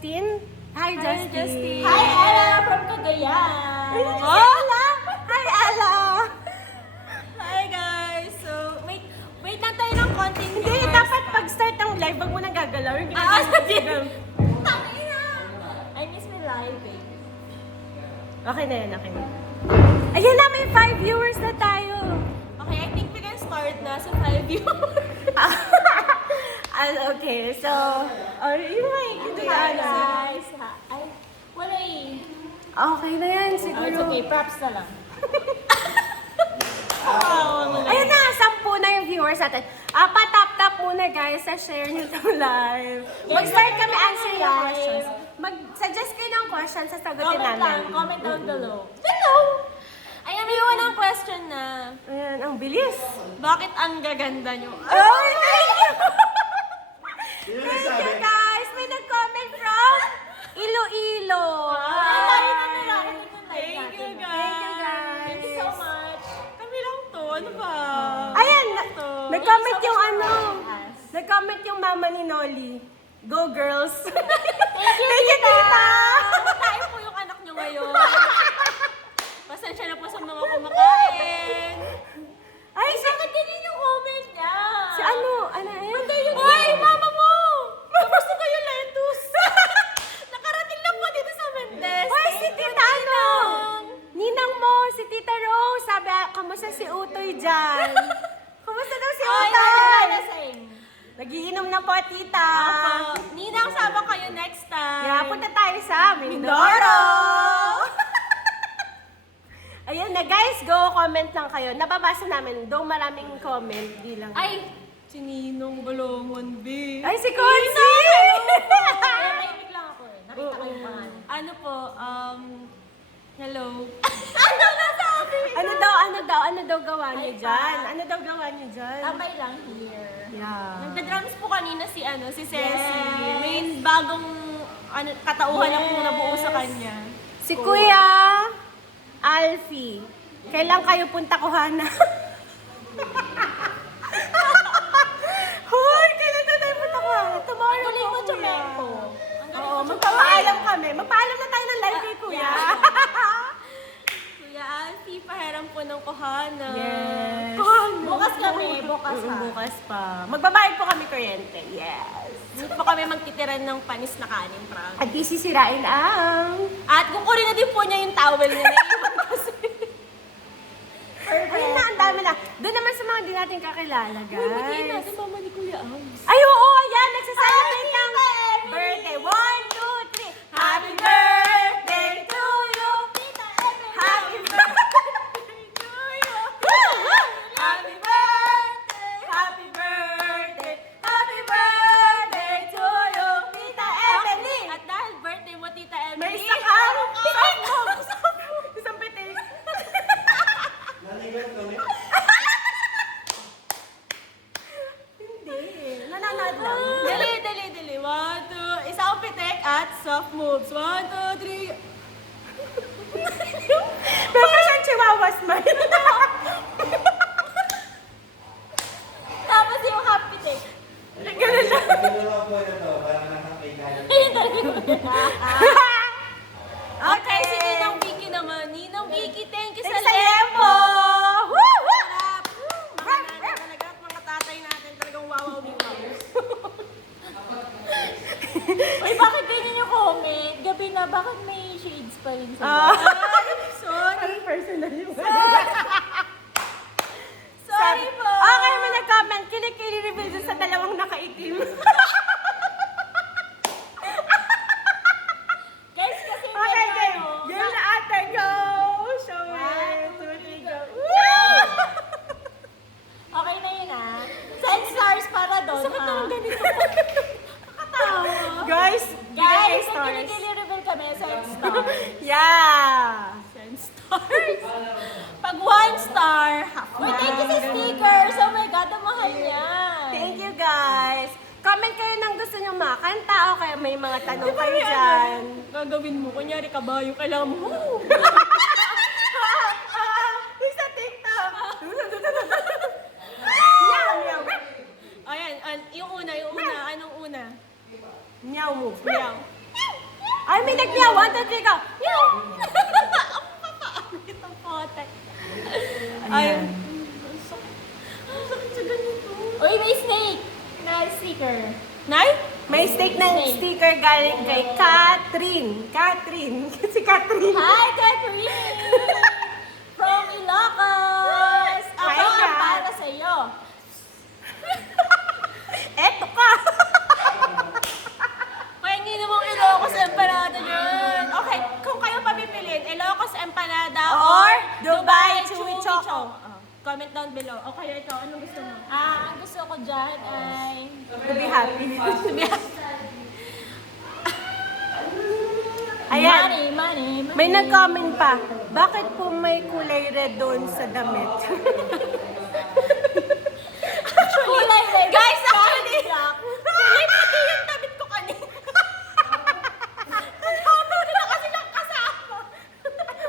Justin. Hi, Justin. Hi, Ella from Cagayan. Oh! Hi, Ella. Hi, guys. So, wait lang tayo ng konting Hindi, dapat pag-start ng live, wag mo nang gagalaw. Yung sige. Tangina! I miss my live, eh. Okay na yan, okay na. Ayan na, may 5 viewers na tayo. Okay, I think we can start na sa 5 viewers. Okay, so, yung may Hi, guys. Ay, wala eh. Okay na yan, It's siguro. okay, props na lang. Ayun na, 10 na yung viewers natin. Pa-tap-tap muna guys sa share nyo itong live. Mag-start kami answer yung questions. Mag-suggest kayo ng questions, sasagutin Comment namin. lang, comment down below. Hello! Ayan, may unang question na. Ayan, ang bilis. Bakit ang gaganda nyo? Ay, thank you! Thank you guys! May nag-comment from Iloilo. Thank you, guys. Thank you, guys. Thank you so much. Kami lang to. Ano ba? Ayan, to. nag-comment Thank you yung so much ano. for having us. Nag-comment yung mama ni Nolly. Go girls! Thank you, tita! Kumakain po yung anak nyo ngayon. Pasensya na po sa mga kumakain. Ay, Bakit ganyan yung comment niya? si ano? Ano eh? Hoy, mama mo! Kamusta kayo, lettuce? Nakarating lang po dito sa Mendez. Hoy, si Tita ano? Ninang mo, si Tita Rose. Sabi, kamusta si Utoy dyan? Kamusta daw si Ay, Utoy? nalasing. Nagiinom na po, Tita. Ninang, sama kayo next time. Yeah, punta tayo sa Mindoro. Ayun na guys, go comment lang kayo. Nababasa namin, though maraming comment, di lang. Ay, si Ninong Balongon, B. Ay, si Consi! Kaya tahimik lang ako eh. Nakita ko yung pangalan. Ano po, hello. Ano nasabi? Ano daw gawa niyo dyan? Ano daw gawa niyo dyan? Tambay lang here. Yeah. Nagda-drums po kanina si Ceci. May bagong katauhan akong nabuo sa kanya. Si Kuya Alfie, kailan kayo punta Kuhana? Hoy, kailan na tayo punta Kuhana? Tomorrow Tuloy mo, po, Chumeko. Oo, magpapaalam kami. Magpaalam na tayo ng live kay Kuya. Kuya Alfie, pahiram po ng Kohana. Yes. Bukas kami, bukas ha. Bukas pa. Magbabayad po kami kuryente. Yes. Hindi po kami magtitiran ng panis na kanin, proud. At di sisirain ang... At kukunin na din po niya yung towel niya na iwan kasi. Ayun na, ang dami na. Doon naman sa mga di natin kakilala, guys. Batiin natin mama ni Kuya Ams. Ay, oo, ayan, nagsasalamin ng birthday. 1, 2, 3. Happy birthday to you. Happy birthday to you. Happy birthday. Happy birthday. Happy birthday to you. Tita Emily. At dahil birthday mo, Tita Emily. May isang araw. Isang pitik. Hindi. Nananad lang. Dali. 1, 2, isang pitek at soft moves. 1, 2, 3. Pero siyang chihuahua smile. Tapos yung half pitek. Ganun lang. Okay, si Ninang Vicky naman. Ninang Vicky, thank you sa Thanks sa lempo. lempo. Woo! Woo! Sarap. Mga nanay talaga at mga tatay natin talagang wawaw-wiwaw. Uy, bakit ganyan yung comment? Gabi na, bakit may shades pa rin sa sorry. Personal yung Sorry po. Okay, may nag-comment. Kinikili-reveal dun sa dalawang nakaitim. Guys, kasi Okay, medyo game. ano, Game na ate. Go! Show it. 2, 3, go. okay na yun ah. 10 stars para doon Sakit ha. naman ganito. Nakatawa. Guys, Guys, stars. kung kinikili-reveal kami, 10 stars. Yeah. 10 stars. Pag 1 star, wait, thank you sa stickers. Oh my God, ang mahal niya. Thank you guys. Comment kayo ng gusto nyo makanta o kaya may mga tanong kayo dyan. Gagawin mo, kunyari kabayo, kailangan mo. Yung sa TikTok. Meow, meow. Ayan, yung una. Anong una? Meow move. Meow. Ayan. Ang sakit sa ganito. Uy, may snake! Na sticker. Nay? May steak ng sticker galing kay Catherine. Catherine. Si Catherine. Hi, Catherine! From Ilocos! Ako Hi, ang Kat. para sa'yo. Eto ka. Pahingin namang Ilocos Empanada yun. Okay, kung kayo papipiliin, Ilocos Empanada Or Dubai Chewy Choco. Comment down below. Okay, ikaw, anong gusto mo? Ang gusto ko dyan ay... To be happy. Ayan. Money. May nag-comment pa. Bakit po may kulay red doon sa damit? Kulay red. Guys, actually, Kulay pati yung damit ko kanina. Maghamon ko na kasi ng kasama.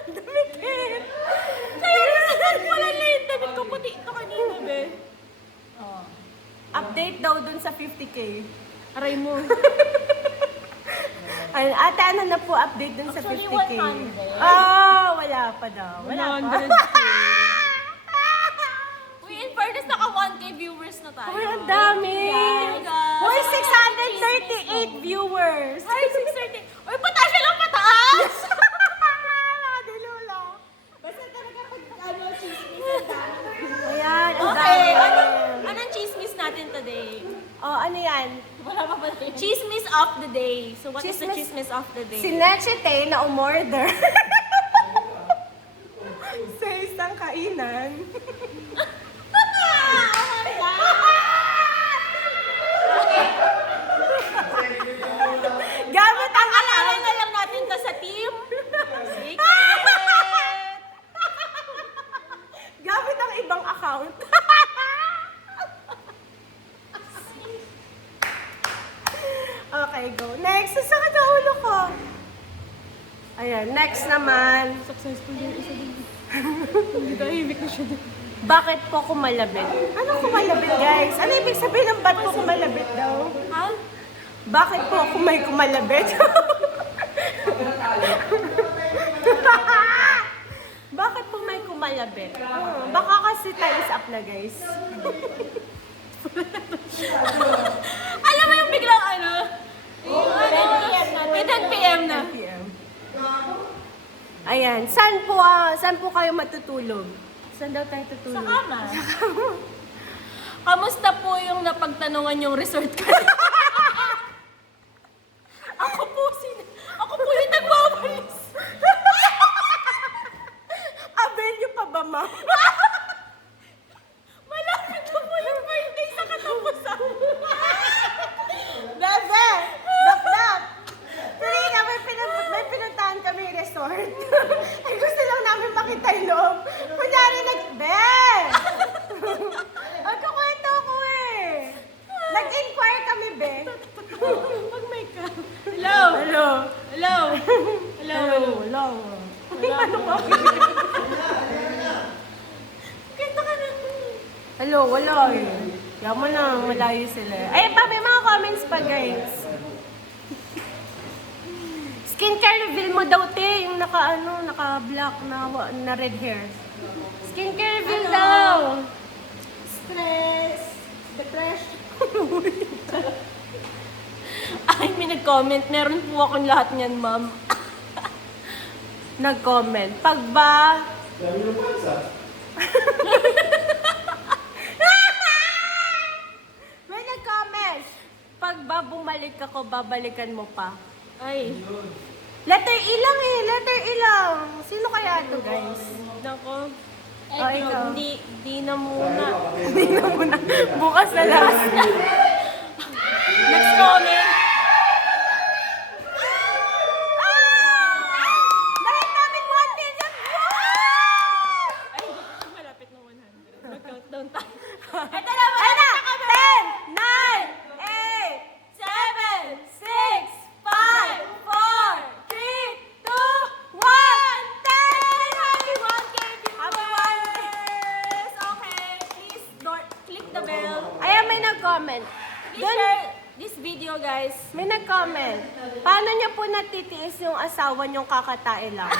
damit red. Kaya nasan pala na yung damit ko puti ito kanina, be. Oh. Update daw dun sa 50K. Aray mo. Ay, ate, ano na po update dun sa Actually, 50K? 100. Wala pa daw. Wala pa. 100K. Uy, in fairness, naka 1K viewers na tayo. Uy, ang dami. Guys. Uy, 638 viewers. Ay, 630. Uy, pataas siya lang pataas! Dilula. Basta talaga pag ano, chismis ang dami. Ayan, ang Okay, dami. anong chismis natin today? Oh, ano yan? Wala pa pala yun. Chismis of the day. So what is the Chismis- chismis of the day? Si Neche Tay na umorder. sa isang kainan. Gamit ang Alala na lang natin to sa team. Secret! Gamit ang ibang account. Okay, go. Next, sasakit ang ulo ko. Ayan, next naman. Successful yung isa din. Hindi tahimik na siya din. Bakit po kumalabit? Ano kumalabit, guys? Ano ibig sabihin ng ba't po kumalabit daw? Ha? Bakit po ako may kumalabit? Bakit po may kumalabit? Baka kasi time's up na, guys. Alam mo yung biglang ano? 10 p.m. na. 10 p.m. Ayan, saan po kayo matutulog? Saan daw tayo Sa tutulog? kama. Kamusta po yung napagtanungan yung resort ka? Ako po yung nagbabalis. Abel niyo pa ba, ma'am? Malapit na po yung birthday sa katapusan. Bebe! Dap-dap! Tuloy na, may pinuntahan kami resort. Ay, gusto lang namin makita yung loob. Kunyari, Ben! Magkukwento ko eh. Nag-inquire kami, Be. Mag-mic ka. Hello? Hello. Hello? Hello? Hello. Ano ba? Kenta ka na. Hello, wala eh. Yaman na, malayo sila. Ay, pa, may mga comments pa, guys. Skincare reveal mo daw, te. Yung naka-black na red hair. Skincare reveal daw. Stress. Depression. Ay, may nag-comment. Meron po akong lahat niyan, ma'am. Nag-comment. Pag ba... May nag-comment. Pag ba bumalik ako, babalikan mo pa. Ay, Letter E lang eh. Letter E lang. Sino kaya ito, guys? nako. Oh, ikaw. Di na muna. Hindi na muna. Bukas na lang. Next comment. Dahil namin 1 million views! Ay, malapit na 100. Mag-countdown tayo. Ito na, ayun na! 10, 9, 8, 7, 6, 5, 4, 3, 2, 1, 10! Happy 1K viewers! Happy 1K! Okay, please click the bell. Ayan, may nag-comment. Please share this video, guys. May nag-comment. Paano niya po natitiis yung asawa niyong kakatae lang?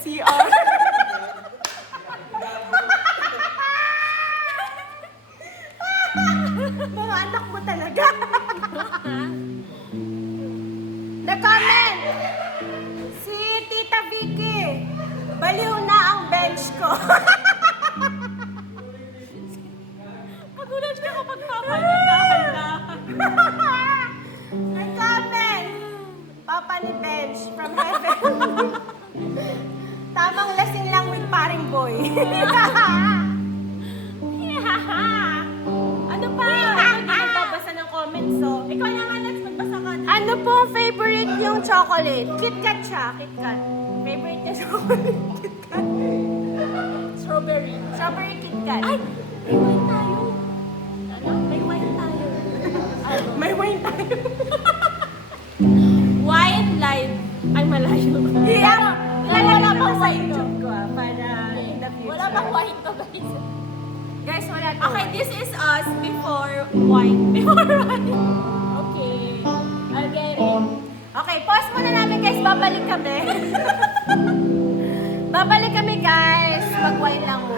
CR. Mga anak mo talaga. Na-comment! Si Tita Vicky, baliw na ang bench ko. Magulat ka kapag papalagahan. Nag-comment! Papa ni Bench from heaven. Tamang lasing lang with paring boy. Ano pa? Hindi nagbabasa ng comments, so. Ikaw na nga, let's magbasa ka. Ano po ang favorite yung chocolate? KitKat siya, KitKat. Favorite niya chocolate, KitKat. Strawberry. Strawberry KitKat. Ay! May wine tayo. Ano? May wine tayo. May wine tayo. Wine live. Ay, malayo. Yeah. Wala Lalagay ko bang sa wine to? YouTube ko para in the future. Wala bang wine to, guys? Guys, wala to. Okay, this is us before wine. Before wine. Okay. I'll get it. Okay, pause muna namin guys. Babalik kami. Babalik kami guys. Mag-wine lang muna.